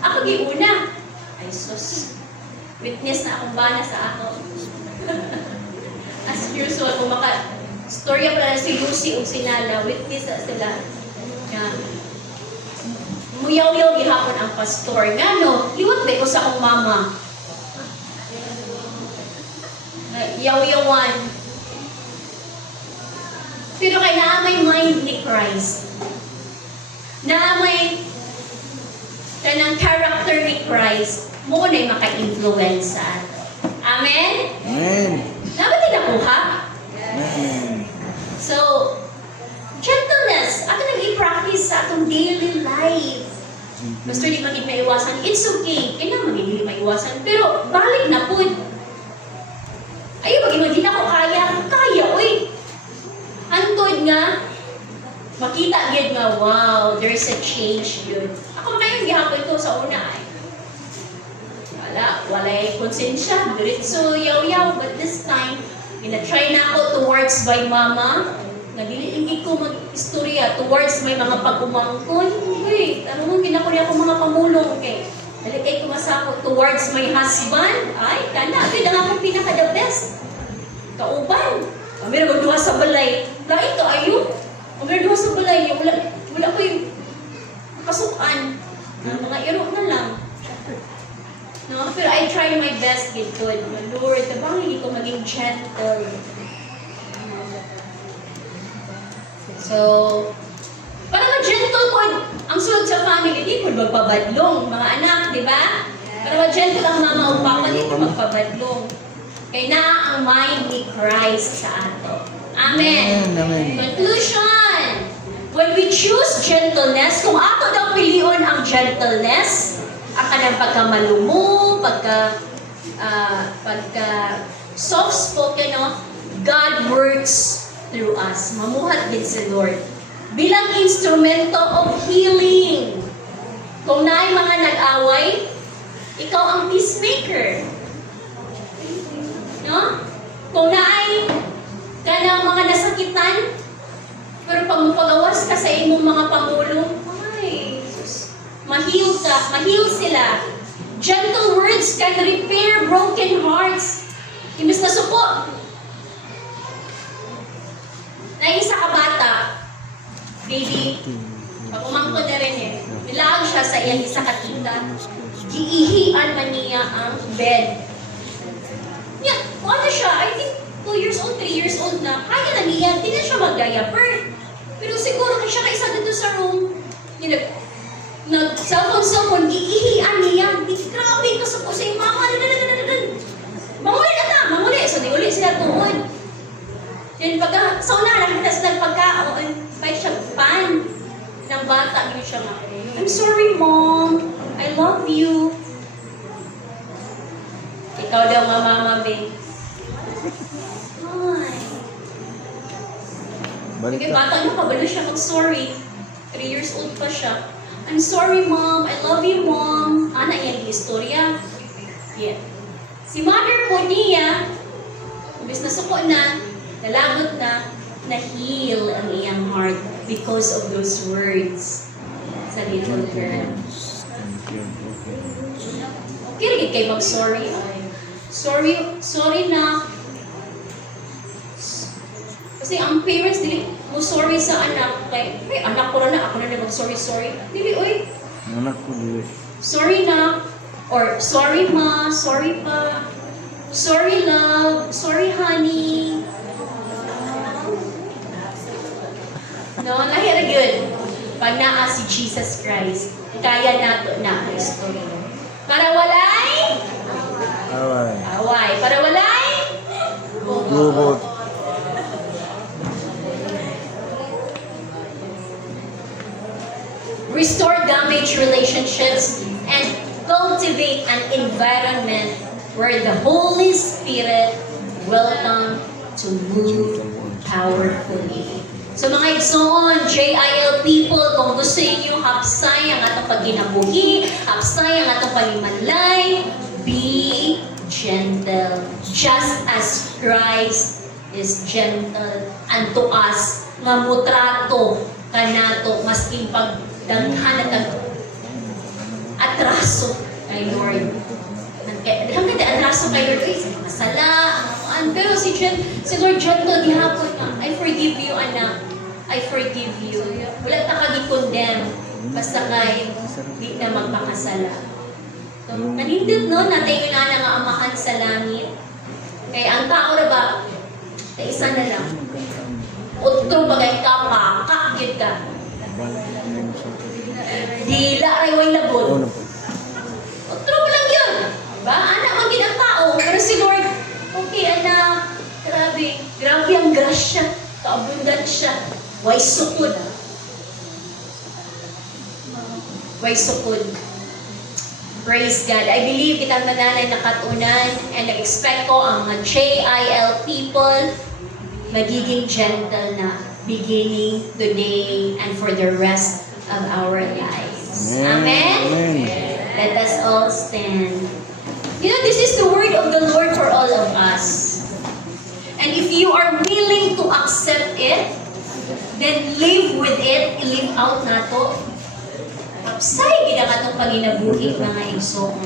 ako giuna. Ay, sus, witness na akong bana sa ako. As usual, kung storya pala na si Lucy o si Nala, witness na sila. Muyaw-yaw gihapon ang pastor. Nga no, liwat ba ko sa akong mama? Yaw-yawan. Pero kay naamay mind ni Christ. Naamay kanang character ni Christ. Mo na'y maka-influence sa ato. Amen? Amen. Dapat nakuha? Amen. So, gentleness, ato nang i-practice sa atong daily life. Basta di magiging maiwasan, it's okay. Kailangan magiging maiwasan. Pero balik na po. Ayaw, magiging ako kaya, uy. Antod nga, makita agad nga, wow, there's a change yun. Ako ngayon, gihapon ko sa una ay. Wala yung konsensya, diretso, yaw-yaw. But this time, try na ako towards by mama. Nagiliingig ko mag-istorya towards may mga pag-umangkon. Okay, tanong kinakuri ako mga pamulong. Okay, nalikay ko masako towards my husband. Ay, kana, okay, na akong pinaka-the best. Kauban. Kami na magduha sa balay. Lain ka, ayo. Kami na duha sa balay. Wala ko yung kasukan. Mga iro na lang. No? Pero I try my best, good. Lord, tabang hindi ko maging gentle. So, para mag-gentle po, ang sulod sa family, di po magpabadlong, mga anak, di ba? Para mag-gentle ang mama o papa, di po magpabadlong. Kaya na ang mind ni Christ sa ato. Amen. Amen. Conclusion. When we choose gentleness, kung ako daw pilion ang gentleness, ang kanang pagkamalumo, pagka soft-spoken, no? God works through us. Mamuhat din si Lord. Bilang instrumento of healing. Kung naay mga nag-away, ikaw ang peacemaker. No? Kung naay kanang mga nasakitan, pero pag mapagawas ka sa imong mga pamulong, ay, Jesus, ma-heal ka, ma-heal sila. Gentle words can repair broken hearts. Imbis na suko. Na isa ka bata, baby, pag umangko na rin nilaag siya sa iyang isa ka tita, giihian man niya ang bed. Yeah, ano siya, I think 2 years old, 3 years old na, kaya na niya, hindi na siya mag-diaper. Pero siguro kaya siya kaisa dito sa room, nag-cellphone, giihian niya, grabe ka sa puso, yung mama, manguli na ta, manguli, so di uli sila tuon. Then pagka, sa una, nakita sila pagkaon, kahit siya pan ng bata, yun siya nga, I'm sorry, Mom, I love you. Ikaw daw, mama, babe. Ay. Balik Sige, ka. bata mo, kabalo siya mag-sorry. 3 years old pa siya. I'm sorry, Mom. I love you, Mom. Ana, yan yung istorya. Yeah. Si mother po niya, imbes na suko na, nalagot na, na-heal ang iyang heart because of those words sa little girl. Thank you. Okay. Okay, rin kayo mag-sorry. Ay, sorry na. Kasi ang parents, dili mo sorry sa anak. Kaya, anak ko na, ako na mag-sorry. Dili, oy. Anak ko dili. Sorry na, or sorry ma, sorry pa, sorry love, sorry honey. No, lahira yun. Pag naa si Jesus Christ, kaya nato na ang istorya. Para walay, Away. away. Para walay, Gubot. restore damaged relationships, and cultivate an environment where the Holy Spirit welcome to move powerfully. So mga igsoon, JIL people, kung gusto niyo hapsay ang atong pagkinabuhi, hapsay ang atong palimanlay, be gentle, just as Christ is gentle unto us, nga mutrato kanato masking pagdaghan at atraso kay Lord. Dahil atraso kay Lord, sa mga sala, pero si Lord gentle gihapon nga, I forgive you, anak. I forgive you. Wala ta kagi-condemn basta kay di na magpakasala. So, nanindot no, natay na nga amahan sa langit. Kaya ang tao na ba, na isa na lang. Utro bagay ka, makakakit ka. Dila ay way labot. Utro mo lang yun. Diba? Anak maging ang tao. Pero si Lord, okay anak, grabe ang grasya, kaabundan siya. Way sukod. Way sukod. Praise God. I believe kitang mananay nakatunan and expect ko ang mga JIL people magiging gentle na beginning today and for the rest of our lives. Amen? Let us all stand. You know, this is the word of the Lord for all of us. And if you are willing to accept it, then live with it, live out na to. Kapsay, gina ka itong panginabuhi mga igsoon.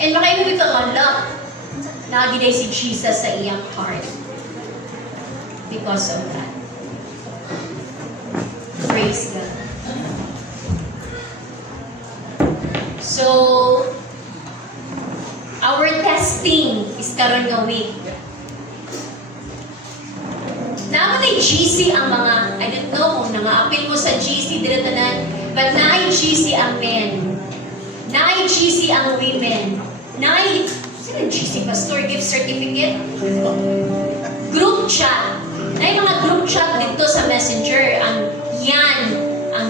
And makainuwi ka nga, nakagiday si Jesus sa iyang heart. Because of that. Praise God. So, our testing is karon nga week. Naman ay GC ang mga, I don't know kung nanga-appeal mo sa GC diretanan, but na-ay GC ang men. Na-ay GC ang women. Na-ay, sino GC? Pastor, gift certificate? Group chat. Na-ay mga group chat dito sa Messenger. Ang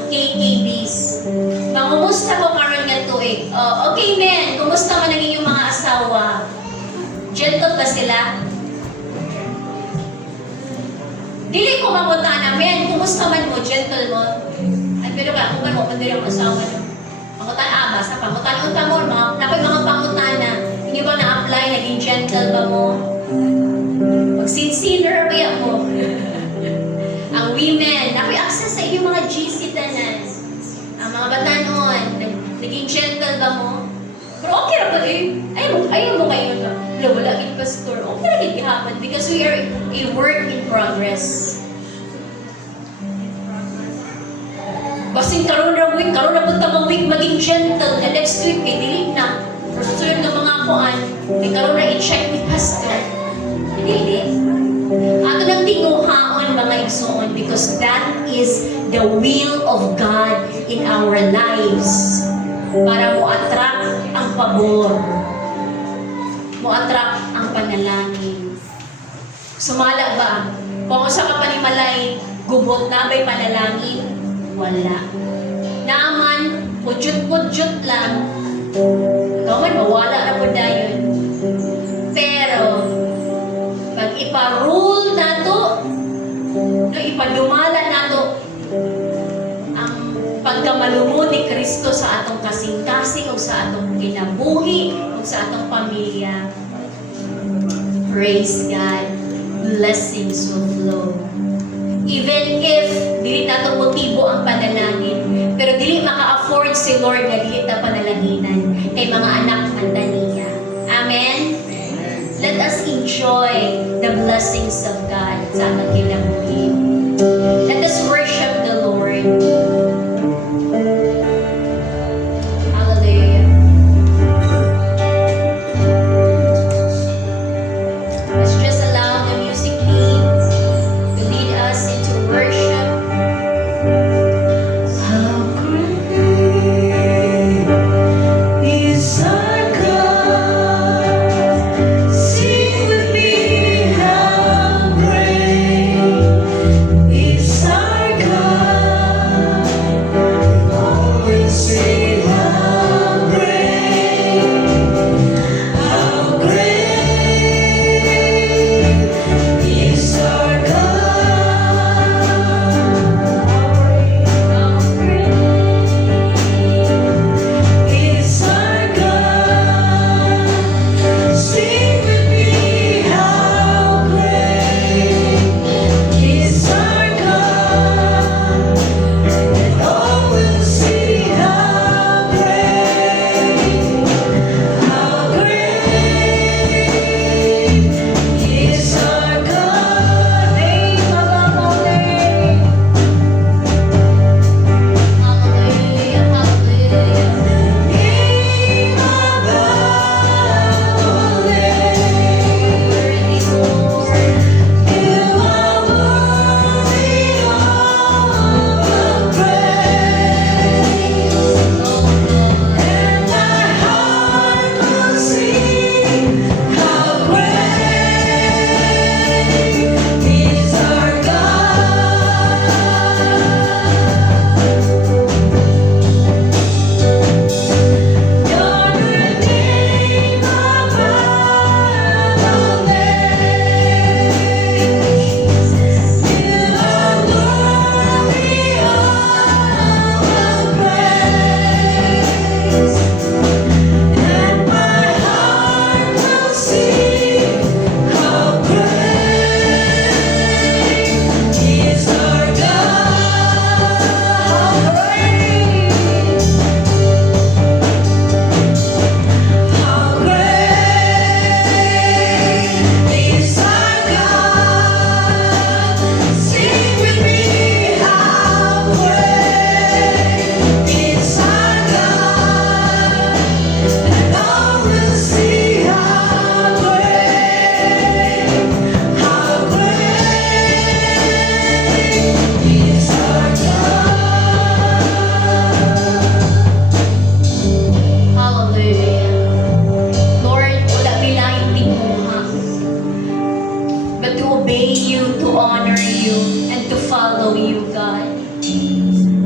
KKBs. Pangumusta ko karon nga to eh. Okay men, kumusta man ang inyong mga asawa? Gentle ba sila? Dili ko mamunta namin, kumusta man mo, gentle mo. Ay, pero ka, kung mo, kundi ang asawa mo. Pangutan, basta pangutan-unta mo, napay mga pangutan na, hindi ba na-apply, naging gentle ba mo? Mag-sinner ba yan mo? Ang women, napay access sa inyong mga GC tanan. Ang mga batanon, naging gentle ba mo? Pero okay ra ba eh? Ayaw mo kayo na. Wala in pastor. Okay ra gid gihapon because we are a work in progress. Basin karon na punta mga week maging gentle. The next week kay dili na. Susunod ng mga kuan, kay karon na i-check ni pastor. Dili. Ato nang tinguhaon mga igsoon because that is the will of God in our lives. Para mo-attract ang pabor. Mo-attract ang panalangin. Sumala ba? Kung sa kapanimalay, gubot na ba'y panalangin? Wala. Naaman, pudyot-pudyot lang. Kaman, mawala na po dayon. Pero, pag iparule na to, ipadumala na to, pagkamalumod ni Kristo sa atong kasing-kasing o sa atong kinabuhi o sa atong pamilya. Praise God. Blessings will flow. Even if dili nato motibo ang panalangin, pero dili maka-afford si Lord na dili ta panalaginan kay mga anak man niya. Amen? Let us enjoy the blessings of God sa atong kinabuhi. Let us worship the Lord. obey you, to honor you, and to follow you, God.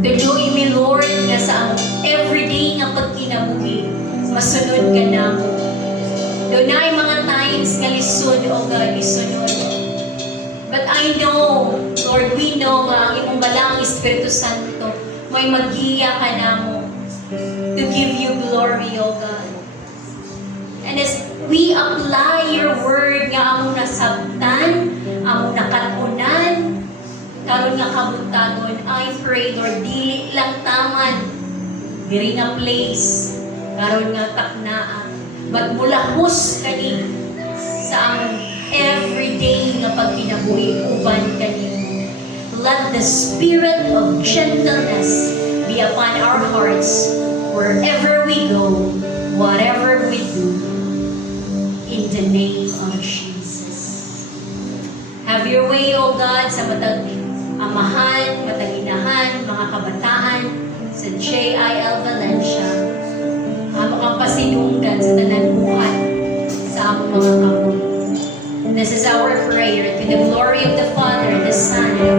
Tuloy mi, Lord, nga sa everyday nga pagkinabuhi, masunod ka na mo. Doon na ay mga times nga lisod, O God, isunod. But I know, Lord, we know nga ang imong balang Espiritu Santo, may magiya ka na mo to give you glory, O God. And as we apply your word nga among nasabtan, among nakatunan, karon nga kabuntagon, I pray, Lord, dili lang taman, diri nga place, karon nga taknaan, but mulahos kani sa among everyday nga pagkinabuhi uban kani. Let the spirit of gentleness be upon our hearts wherever we go, whatever we do, in the name of Jesus. Have your way, O God, sa matag amahan, matag inahan, mga kabataan sa JIL Valencia. Amo kang pasinunggan sa tanan buhat sa among mga kapo. And this is our prayer to the glory of the Father, the Son, and of